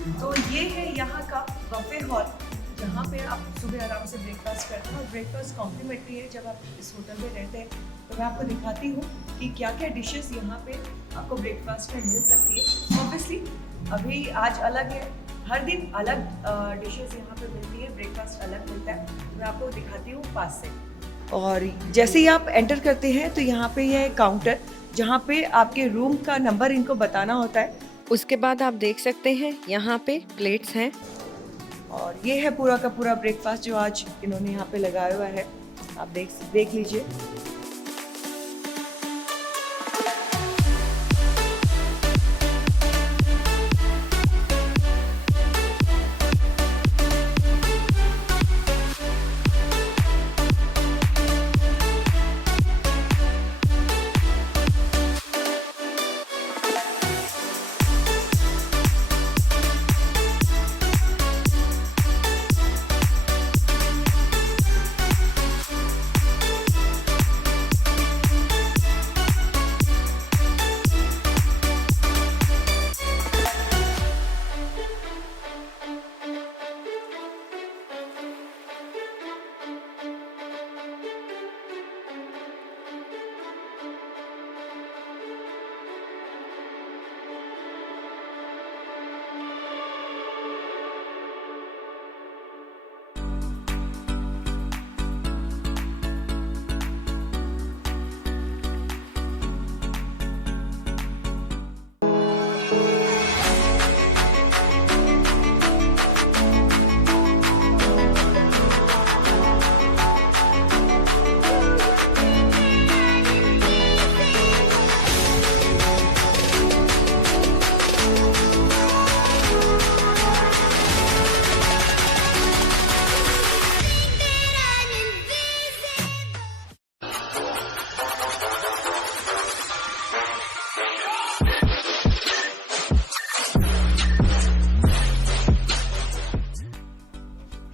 तो ये है यहाँ का बफे हॉल, जहाँ पे आप सुबह आराम से ब्रेकफास्ट करते हैं और ब्रेकफास्ट कॉम्प्लीमेंट्री है। जब आप इस होटल में रहते हैं तो मैं आपको दिखाती हूँ कि क्या क्या डिशेस यहाँ पे आपको ब्रेकफास्ट में मिल सकती है। ऑब्वियसली अभी आज अलग है, हर दिन अलग डिशेस यहाँ पे मिलती है, ब्रेकफास्ट अलग मिलता है। मैं आपको दिखाती हूँ पास से। और जैसे ही आप एंटर करते हैं तो यहाँ पे ये काउंटर, जहाँ पे आपके रूम का नंबर इनको बताना होता है। उसके बाद आप देख सकते हैं यहाँ पे प्लेट्स हैं। और ये है पूरा का पूरा ब्रेकफास्ट जो आज इन्होंने यहाँ पे लगाया हुआ है, आप देख लीजिए।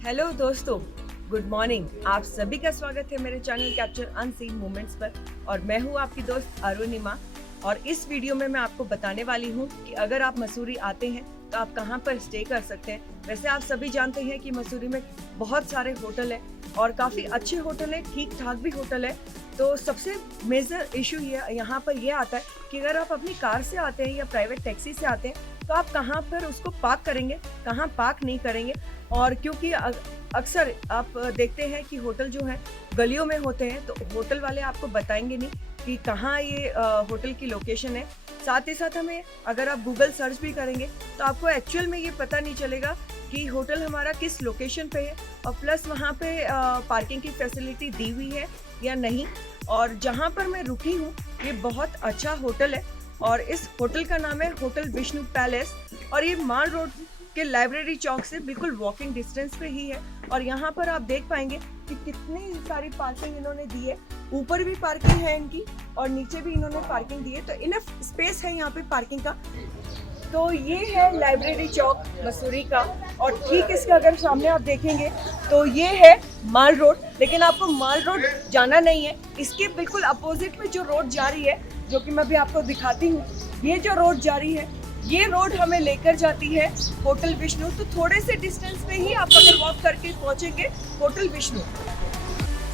हेलो दोस्तों, गुड मॉर्निंग। आप सभी का स्वागत है मेरे चैनल कैप्चर अनसीन मोमेंट्स पर, और मैं हूँ आपकी दोस्त अरुणिमा। और इस वीडियो में मैं आपको बताने वाली हूँ कि अगर आप मसूरी आते हैं तो आप कहाँ पर स्टे कर सकते हैं। वैसे आप सभी जानते हैं कि मसूरी में बहुत सारे होटल हैं और काफ़ी अच्छे होटल हैं, ठीक ठाक भी होटल है। तो सबसे मेजर इशू यहाँ पर यह आता है कि अगर आप अपनी कार से आते हैं या प्राइवेट टैक्सी से आते हैं तो आप कहाँ पर उसको पार्क करेंगे, कहाँ पार्क नहीं करेंगे। और क्योंकि अक्सर आप देखते हैं कि होटल जो है गलियों में होते हैं, तो होटल वाले आपको बताएंगे नहीं कि कहाँ ये होटल की लोकेशन है। साथ ही साथ हमें अगर आप गूगल सर्च भी करेंगे तो आपको एक्चुअल में ये पता नहीं चलेगा कि होटल हमारा किस लोकेशन पे है, और प्लस वहाँ पे पार्किंग की फैसिलिटी दी हुई है या नहीं। और जहाँ पर मैं रुकी हूँ ये बहुत अच्छा होटल है, और इस होटल का नाम है होटल विष्णु पैलेस, और ये माल रोड के लाइब्रेरी चौक से बिल्कुल वॉकिंग डिस्टेंस पे ही है। और यहाँ पर आप देख पाएंगे कि कितनी सारी पार्किंग इन्होंने दी है। ऊपर भी पार्किंग है इनकी और नीचे भी इन्होंने पार्किंग दी है, तो इनफ स्पेस है यहाँ पे पार्किंग का। तो ये है लाइब्रेरी चौक मसूरी का, और ठीक इसके अगर सामने आप देखेंगे तो ये है माल रोड। लेकिन आपको माल रोड जाना नहीं है, इसके बिल्कुल अपोजिट में जो रोड जा रही है, जो कि मैं अभी आपको दिखाती हूँ, ये जो रोड जा रही है ये रोड हमें लेकर जाती है होटल विष्णु। तो थोड़े से डिस्टेंस पे ही आप अगर वॉक करके पहुंचेंगे होटल विष्णु।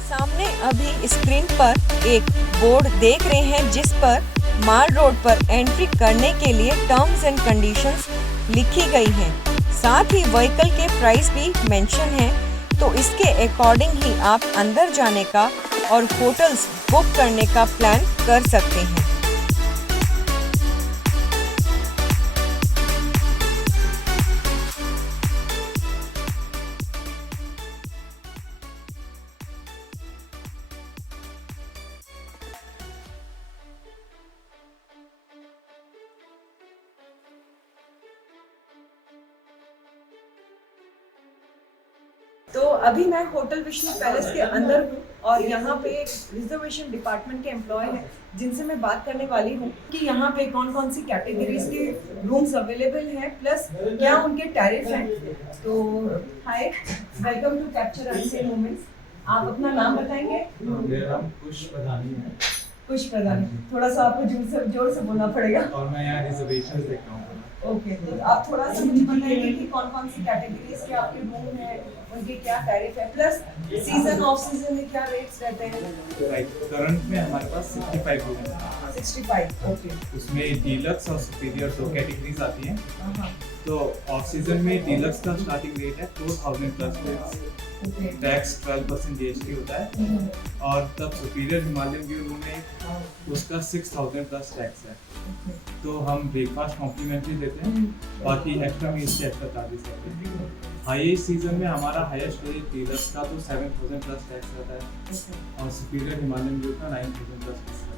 सामने अभी स्क्रीन पर एक बोर्ड देख रहे हैं जिस पर माल रोड पर एंट्री करने के लिए टर्म्स एंड कंडीशंस लिखी गई हैं। साथ ही व्हीकल के प्राइस भी मेंशन है, तो इसके अकॉर्डिंग ही आप अंदर जाने का और होटल्स बुक करने का प्लान कर सकते हैं। तो अभी मैं होटल विष्णु पैलेस के अंदर हूँ, और यहाँ पे रिजर्वेशन डिपार्टमेंट के एम्प्लॉय हैं जिनसे मैं बात करने वाली हूँ कि यहाँ पे कौन कौन सी कैटेगरीज के रूम्स अवेलेबल हैं, प्लस क्या उनके टैरिफ हैं। तो hi, welcome to capture unseen moments. आप अपना नाम बताएंगे? मेरा नाम कुश प्रधानी है। कुश प्रधानी, थोड़ा सा आपको जोर से बोलना पड़ेगा। और मैं यहाँ रिजर्वेशन देखता हूँ। ओके, तो आप थोड़ा सा मुझे बताइए कि कौन कौन सी कैटेगरीज के आपके रूम है, उनके क्या टैरिफ है, प्लस सीजन ऑफ सीजन में क्या रेट्स रहते हैं। राइट, करंट में हमारे पास 65 रूम है। 65, ओके। उसमें डीलक्स और सुपीरियर 2 कैटेगरीज आती हैं। हाँ, तो ऑफ सीजन में डीलक्स का स्टार्टिंग रेट है 4000 प्लस ओके। टैक्स 12% GST होता है। और तब सुपीरियर हिमालयन व्यू रूम में उसका 6000 प्लस टैक्स है। तो हम ब्रेकफास्ट कॉम्प्लीमेंट्री देते हैं, बाकी एक्स्ट्रा मील्स के एक्स्ट्रा चार्जेस रहते हैं। हाईएस्ट सीजन में हमारा हाईएस्ट रेट डीलक्स का तो 7000 प्लस टैक्स रहता है और सुपीरियर हिमालयन व्यू का 9000 प्लस टैक्स रहता है।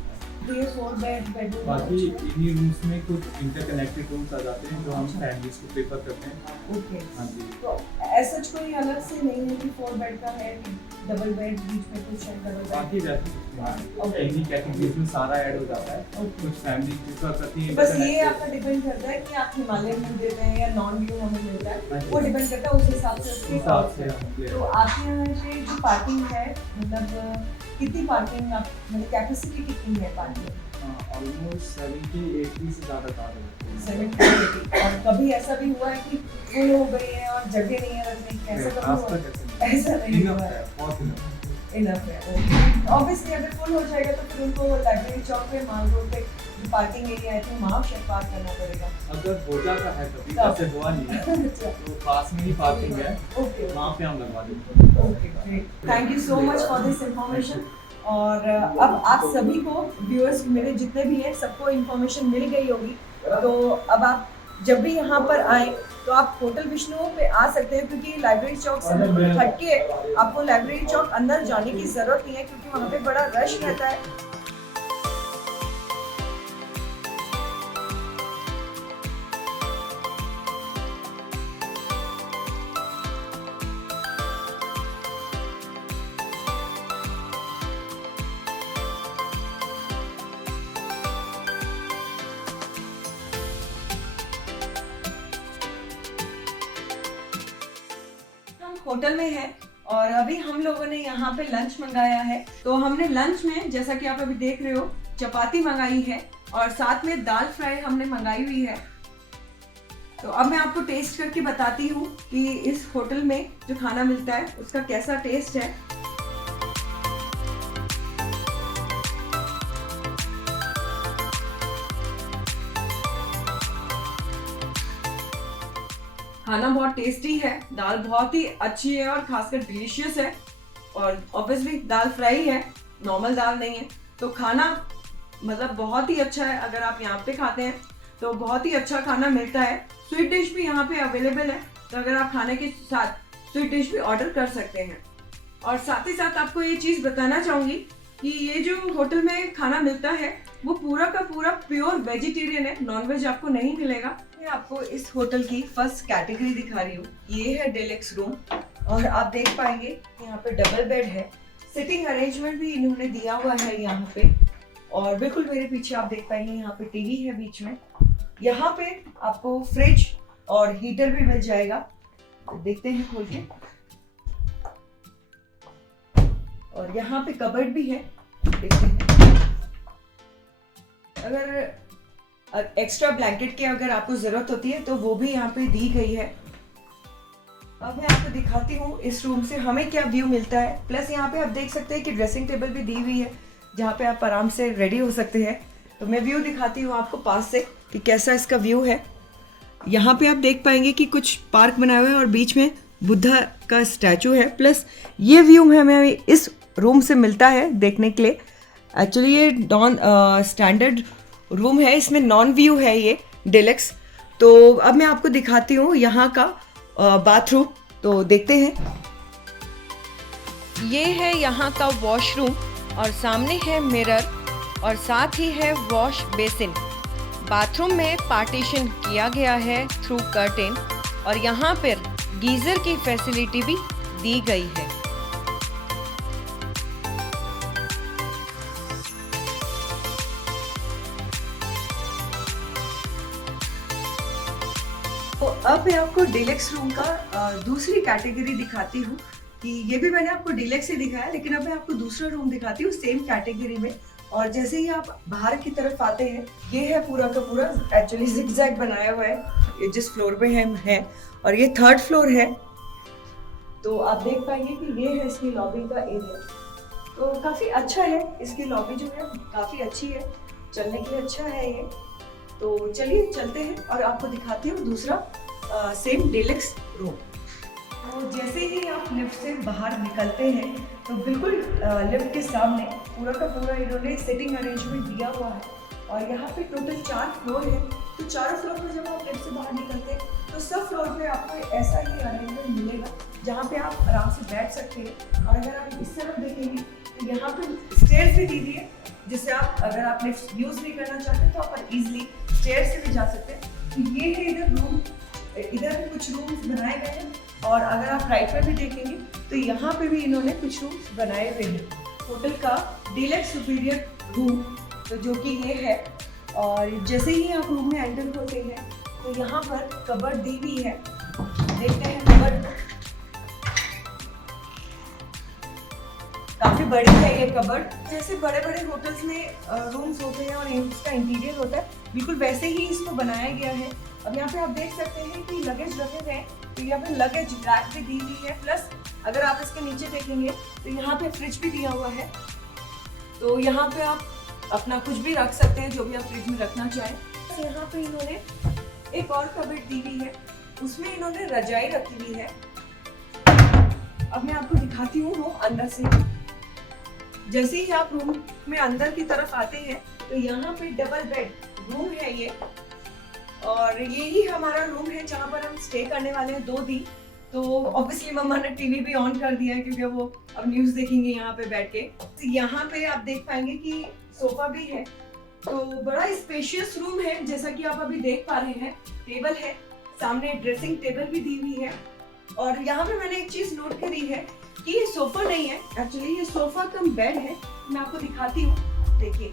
ये 4 बेडरूम बाकी इन्हीं रूम्स में कुछ इंटरकनेक्टेड रूम्स आ जाते हैं जो हम फैमिलीज को प्रेफर करते हैं। ओके। हाँ जी। तो ऐसा कोई अलग से नहीं है कि 4 बेड का है कि डबल बेड बीच में कुछ है डबल बाकी बेड। वैसे कुछ नहीं है। इन्हीं कैटेगरीज में सारा ऐड हो जाता है। कुछ फैमिली प्रेफर करती हैं बस ये interconnected। आपका डिपेंड करता है कि आप हिमालयन व्यू देते हैं या नॉन व्यू हमें मिलता है, वो डिपेंड करता है उस हिसाब से उसके हिसाब से हिसाब हम से। play तो आपके यहाँ पे जो पार्किंग है, मतलब कितनी पार्किंग आप मतलब कैपेसिटी कितनी है पार्किंग? ऑलमोस्ट 70-80 से ज़्यादा कार है। 70-80। और कभी ऐसा भी हुआ है कि फुल हो गई है और जगह नहीं है रखने की, ऐसा कभी आज हुआ तक है? ऐसा नहीं इनफ हुआ है, है। बहुत इनफ। इनफ है। ऑब्वियसली अगर फुल हो जाएगा तो फिर उनको लाइब्रेरी चौक पे माल रोड पे जो पार्किंग एरिया है तो वहाँ शायद पार्क करना पड़ेगा। अगर हो जाता है कभी, तब। वैसे हुआ नहीं है, अच्छा, तो पास में ही पार्किंग है, ओके वहाँ पे हम लगवा देंगे। Okay, great. Thank you so much for this information. और अब आप सभी को व्यूअर्स मेरे जितने भी हैं सबको इन्फॉर्मेशन मिल गई होगी। तो अब आप जब भी यहाँ पर आए तो आप होटल विष्णु पे आ सकते हैं, क्योंकि लाइब्रेरी चौक से बिल्कुल हटके आपको लाइब्रेरी चौक अंदर जाने की जरूरत नहीं है, क्योंकि वहाँ पे बड़ा रश रहता है। होटल में है और अभी हम लोगों ने यहाँ पे लंच मंगाया है। तो हमने लंच में, जैसा कि आप अभी देख रहे हो, चपाती मंगाई है और साथ में दाल फ्राई हमने मंगाई हुई है। तो अब मैं आपको टेस्ट करके बताती हूँ कि इस होटल में जो खाना मिलता है उसका कैसा टेस्ट है। खाना बहुत टेस्टी है, दाल बहुत ही अच्छी है और खासकर डिलीशियस है। और ऑब्वियसली दाल फ्राई है, नॉर्मल दाल नहीं है। तो खाना मतलब बहुत ही अच्छा है। अगर आप यहाँ पे खाते हैं तो बहुत ही अच्छा खाना मिलता है। स्वीट डिश भी यहाँ पे अवेलेबल है, तो अगर आप खाने के साथ स्वीट डिश भी ऑर्डर कर सकते हैं। और साथ ही साथ आपको ये चीज़ बताना चाहूँगी कि ये जो होटल में खाना मिलता है वो पूरा का पूरा प्योर वेजिटेरियन है, नॉनवेज आपको नहीं मिलेगा। मैं आपको इस होटल की फर्स्ट कैटेगरी दिखा रही हूँ। ये है डिलक्स रूम और आप देख पाएंगे यहाँ पे डबल बेड है, सिटिंग अरेंजमेंट भी इन्होंने दिया हुआ है यहाँ पे। और बिल्कुल मेरे पीछे आप देख पाएंगे यहाँ पे टीवी है बीच में। यहाँ पे आपको फ्रिज और हीटर भी मिल जाएगा, तो देखते हैं खोल के। और यहाँ पे कबर्ड भी है, देखते हैं। अगर एक्स्ट्रा ब्लैंकेट की अगर आपको जरूरत होती है तो वो भी यहाँ पे दी गई है। अब मैं आपको दिखाती हूँ इस रूम से हमें क्या व्यू मिलता है। प्लस यहाँ पे आप देख सकते हैं कि ड्रेसिंग टेबल भी दी हुई है जहाँ पे आप आराम से रेडी हो सकते हैं। तो मैं व्यू दिखाती हूँ आपको पास से कि कैसा इसका व्यू है। यहाँ पे आप देख पाएंगे कि कुछ पार्क बनाए हुए हैं और बीच में बुद्धा का स्टैचू है। प्लस ये व्यू हमें इस रूम से मिलता है देखने के लिए। एक्चुअली ये नॉन स्टैंडर्ड रूम है, इसमें नॉन व्यू है ये डिलक्स। तो अब मैं आपको दिखाती हूँ यहाँ का बाथरूम, तो देखते हैं। ये है यहाँ का वॉशरूम और सामने है मिरर और साथ ही है वॉश बेसिन। बाथरूम में पार्टीशन किया गया है थ्रू कर्टेन और यहाँ पर गीज़र की फैसिलिटी भी दी गई है। तो अब मैं आपको डिलक्स रूम का दूसरी कैटेगरी दिखाती हूँ कि ये भी मैंने आपको डिलक्स ही दिखाया, लेकिन अब मैं आपको दूसरा रूम दिखाती हूँ सेम कैटेगरी में। और जैसे ही आप बाहर की तरफ आते हैं, ये है पूरा का पूरा एक्चुअली जिगजैग बनाया हुआ है, ये जिस फ्लोर पे है और ये 3rd फ्लोर है। तो आप देख पाएंगे कि ये है इसकी लॉबी का एरिया। तो काफ़ी अच्छा है, इसकी लॉबी जो है काफ़ी अच्छी है, चलने के लिए अच्छा है ये। तो चलिए चलते हैं और आपको दिखाती हूँ दूसरा सेम डीलक्स रूम। तो जैसे ही आप लिफ्ट से बाहर निकलते हैं तो बिल्कुल लिफ्ट के सामने पूरा का पूरा इन्होंने सिटिंग अरेंजमेंट दिया हुआ है और यहाँ पे टोटल 4 फ्लोर है। तो चारों फ्लोर पर जब आप लिफ्ट से बाहर निकलते हैं तो सब फ्लोर पे आपको ऐसा ही अरेंजमेंट मिलेगा जहाँ पे आप आराम से बैठ सकते हैं। और अगर आप इस तरफ देखेंगे तो यहाँ पे स्टेयर्स भी दी हुई है, जिससे आप अगर आप लिफ्ट यूज़ नहीं करना चाहते तो आप इजीली स्टेयर से भी जा सकते हैं। तो ये है इधर रूम, इधर भी कुछ रूम्स बनाए गए हैं और अगर आप राइट में भी देखेंगे तो यहाँ पे भी इन्होंने कुछ रूम्स बनाए हुए हैं। होटल का डीलक्स सुपीरियर रूम तो जो कि ये है। और जैसे ही आप रूम में एंटर होते हैं तो यहाँ पर कबर्ड दी हुई है, देखते हैं कबर्ड को। काफी बड़ी है ये कबर्ड, जैसे बड़े बड़े होटल्स में रूम्स होते हैं और इसका इंटीरियर होता है बिल्कुल वैसे ही इसको बनाया गया है। अब यहाँ पे आप देख सकते हैं कि लगेज रखे हुए हैं, तो यहाँ पे लगेज रैक भी दी हुई है। प्लस अगर आप इसके नीचे देखेंगे तो यहाँ पे फ्रिज भी दिया हुआ है। तो यहाँ पे आप अपना कुछ भी रख सकते हैं जो भी आप फ्रिज में रखना चाहें। यहाँ पे इन्होंने एक और कबर्ड दी हुई है, उसमें इन्होंने रजाई रखी हुई है। अब मैं आपको दिखाती हूँ रूम अंदर से। जैसे ही आप रूम में अंदर की तरफ आते हैं तो यहाँ पे डबल बेड रूम है ये, और यही हमारा रूम है जहाँ पर हम स्टे करने वाले हैं 2 दिन। तो ऑब्वियसली मम्मा ने टीवी भी ऑन कर दिया है क्योंकि वो अब न्यूज़ देखेंगे यहाँ पे बैठ के। तो यहाँ पे आप देख पाएंगे कि सोफा भी है, तो बड़ा स्पेशियस रूम है जैसा कि आप अभी देख पा रहे हैं। टेबल है, सामने ड्रेसिंग टेबल भी दी हुई है। और यहाँ पे मैंने एक चीज नोट करी है कि ये सोफा नहीं है, एक्चुअली ये सोफा कम बेड है। मैं आपको दिखाती हूँ, देखिए।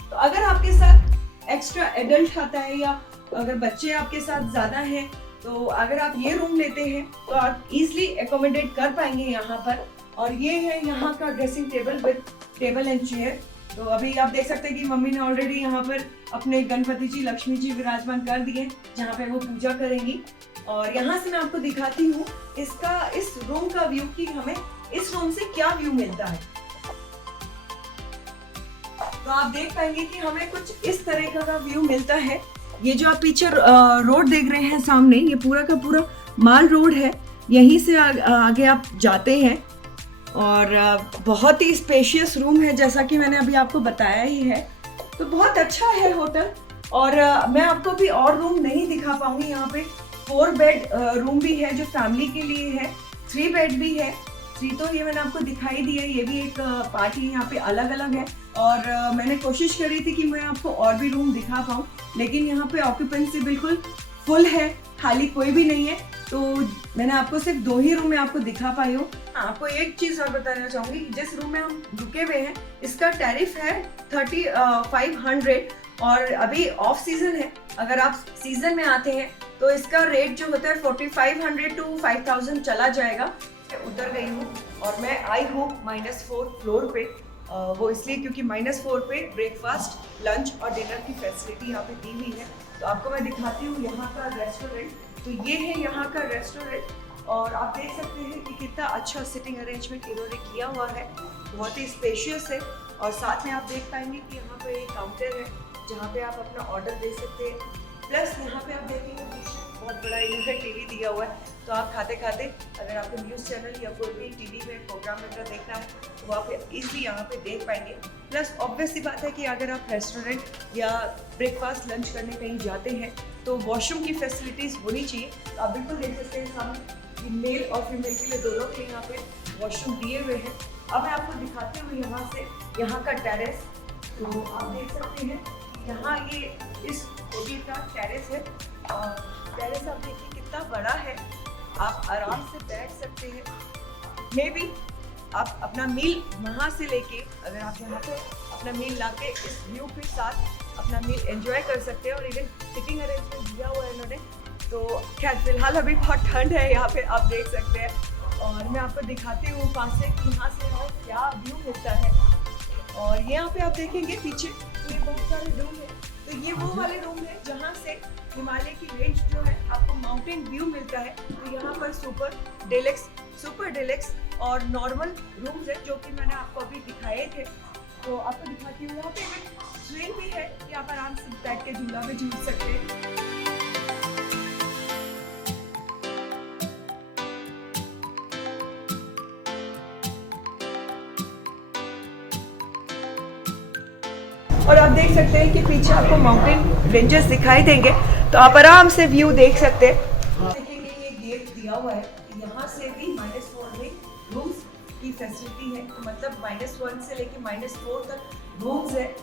तो अगर आपके साथ एक्स्ट्रा एडल्ट आता है या अगर बच्चे आपके साथ ज्यादा हैं, तो अगर आप ये रूम लेते हैं तो आप इजीली एकोमोडेट कर पाएंगे यहाँ पर। और ये है यहाँ का dressing table with table and chair. तो अभी आप देख सकते हैं कि मम्मी ने ऑलरेडी यहाँ पर अपने गणपति जी, लक्ष्मी जी विराजमान कर दिए जहाँ पे वो पूजा करेंगी। और यहाँ से मैं आपको दिखाती हूँ इस रूम का व्यू कि हमें इस रूम से क्या व्यू मिलता है। तो आप देख पाएंगे कि हमें कुछ इस तरह का व्यू मिलता है। ये जो आप पीछे रोड देख रहे हैं सामने, ये पूरा का पूरा माल रोड है। यहीं से आगे आप जाते हैं और बहुत ही स्पेशियस रूम है जैसा कि मैंने अभी आपको बताया ही है। तो बहुत अच्छा है होटल। और मैं आपको भी और रूम नहीं दिखा पाऊंगी। यहाँ पे 4 बेड रूम भी है जो फैमिली के लिए है, 3 बेड भी है। 3 तो ये मैंने आपको दिखाई दिया, ये भी एक पार्टी यहाँ पे अलग अलग है। और मैंने कोशिश करी थी कि मैं आपको और भी रूम दिखा पाऊँ, लेकिन यहाँ पे ऑक्यूपेंसी बिल्कुल फुल है, खाली कोई भी नहीं है। तो मैंने आपको सिर्फ 2 ही रूम में आपको दिखा पाई हूँ। आपको एक चीज़ और बताना चाहूँगी, जिस रूम में हम रुके हुए हैं इसका टैरिफ है 3500 और अभी ऑफ सीजन है। अगर आप सीजन में आते हैं तो इसका रेट जो होता है 4500 to 5000 चला जाएगा। उतर गई हूँ और मैं आई हूँ -4 फ्लोर पे। वो इसलिए क्योंकि -4 पे ब्रेकफास्ट, लंच और डिनर की फैसिलिटी यहाँ पे दी हुई है। तो आपको मैं दिखाती हूँ यहाँ का रेस्टोरेंट। तो ये है यहाँ का रेस्टोरेंट और आप देख सकते हैं कि कितना अच्छा सिटिंग अरेंजमेंट इन्होंने किया हुआ है, बहुत ही स्पेशियस है। और साथ में आप देख पाएंगे कि यहाँ पे एक काउंटर है जहाँ पे आप अपना ऑर्डर दे सकते हैं। प्लस यहाँ पे आप देखेंगे पीछे बहुत बड़ा इन्होंने टीवी दिया हुआ है, तो आप खाते खाते अगर आपको न्यूज़ चैनल या कोई भी टीवी में प्रोग्राम वगैरह देखना है तो आप इजीली यहाँ पे देख पाएंगे। प्लस ऑब्वियस सी बात है कि अगर आप रेस्टोरेंट या ब्रेकफास्ट, लंच करने कहीं जाते हैं तो वॉशरूम की फैसिलिटीज़ होनी चाहिए। तो आप बिल्कुल देख सकते हैं सामने मेल और फीमेल के लिए दोनों के यहाँ पे वॉशरूम दिए हुए हैं। अब मैं आपको दिखाती हूँ यहाँ से यहाँ का टेरेस। तो आप देख सकते हैं यहाँ ये इस होटल का टेरेस है और टेरेस आप देखिए कितना बड़ा है, आप आराम से बैठ सकते हैं। मे बी आप अपना मील वहाँ से लेके अगर आप यहाँ पे अपना मील लाके इस व्यू के साथ अपना मील एंजॉय कर सकते हैं। और इवन सिटिंग अरेंजमेंट दिया हुआ है इन्होंने। तो खैर फिलहाल अभी बहुत ठंड है यहाँ पे, आप देख सकते हैं। और मैं आपको दिखाती हूँ पास से कि यहाँ से हमें क्या व्यू मिलता है। और यहाँ पे आप देखेंगे पीछे ये बहुत सारे रूम है। तो ये वो वाले रूम है जहाँ से हिमालय की रेंज जो है आपको माउंटेन व्यू मिलता है। तो यहाँ पर सुपर डिलक्स और नॉर्मल रूम्स है जो कि मैंने आपको अभी दिखाए थे। तो आपको दिखाती हूँ, यहाँ पे स्विंग भी है कि आप आराम से बैठ के झूला में झूल सकते हैं। और आप देख सकते हैं कि पीछे आपको माउंटेन रेंजेस दिखाई देंगे, तो आप आराम से व्यू देख सकते हैं। देखेंगे ये गेट दिया हुआ है, यहाँ से भी -4 में रूम्स की फैसिलिटी है। तो मतलब -1 से लेके -4 तक रूम्स है।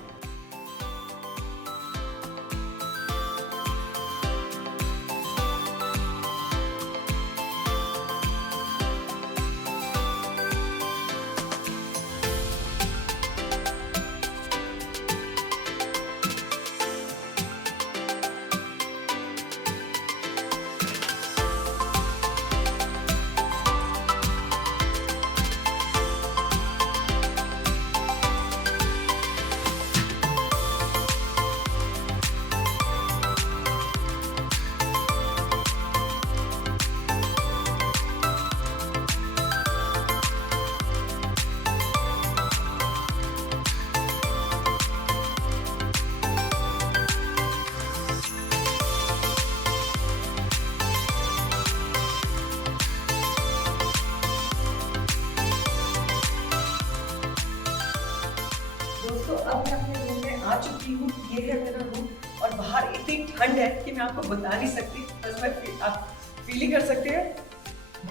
दोस्तों अब मैं अपने रूम में आ चुकी हूँ। ये है मेरा रूम और बाहर इतनी ठंड है कि मैं आपको बता नहीं सकती। बस मैं आप फील ही कर सकते हैं,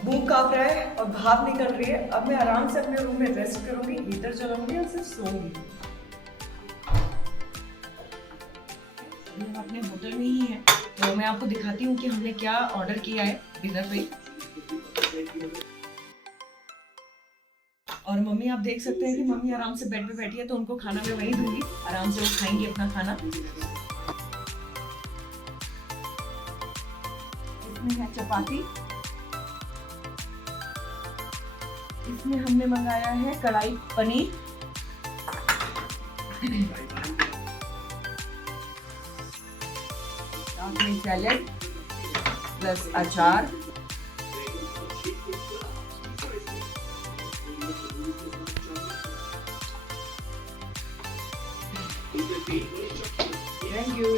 मुंह कांप रहा है और भाप निकल रही है। अब मैं आराम से अपने रूम में रेस्ट करूंगी, हीटर चलाऊंगी और सिर्फ सोऊंगी। हम अपने होटल में ही हैं, तो मैं आपको दिखाती हूँ कि हमने क्या ऑर्डर किया है डिनर पे। और मम्मी आप देख सकते हैं कि मम्मी आराम से बेड पे बैठी है, तो उनको खाना मैं वहीं दूंगी, आराम से वो खाएंगी अपना खाना। इसमें है चपाती, इसमें हमने मंगाया है कढ़ाई पनीर, साथ में सैलेड प्लस अचार। Thank you.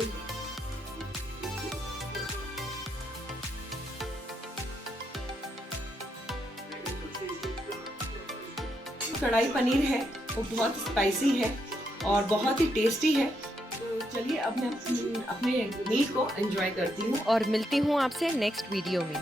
कढ़ाई पनीर है वो बहुत स्पाइसी है और बहुत ही टेस्टी है। तो चलिए अब मैं अपने मील को एंजॉय करती हूँ और मिलती हूँ आपसे नेक्स्ट वीडियो में।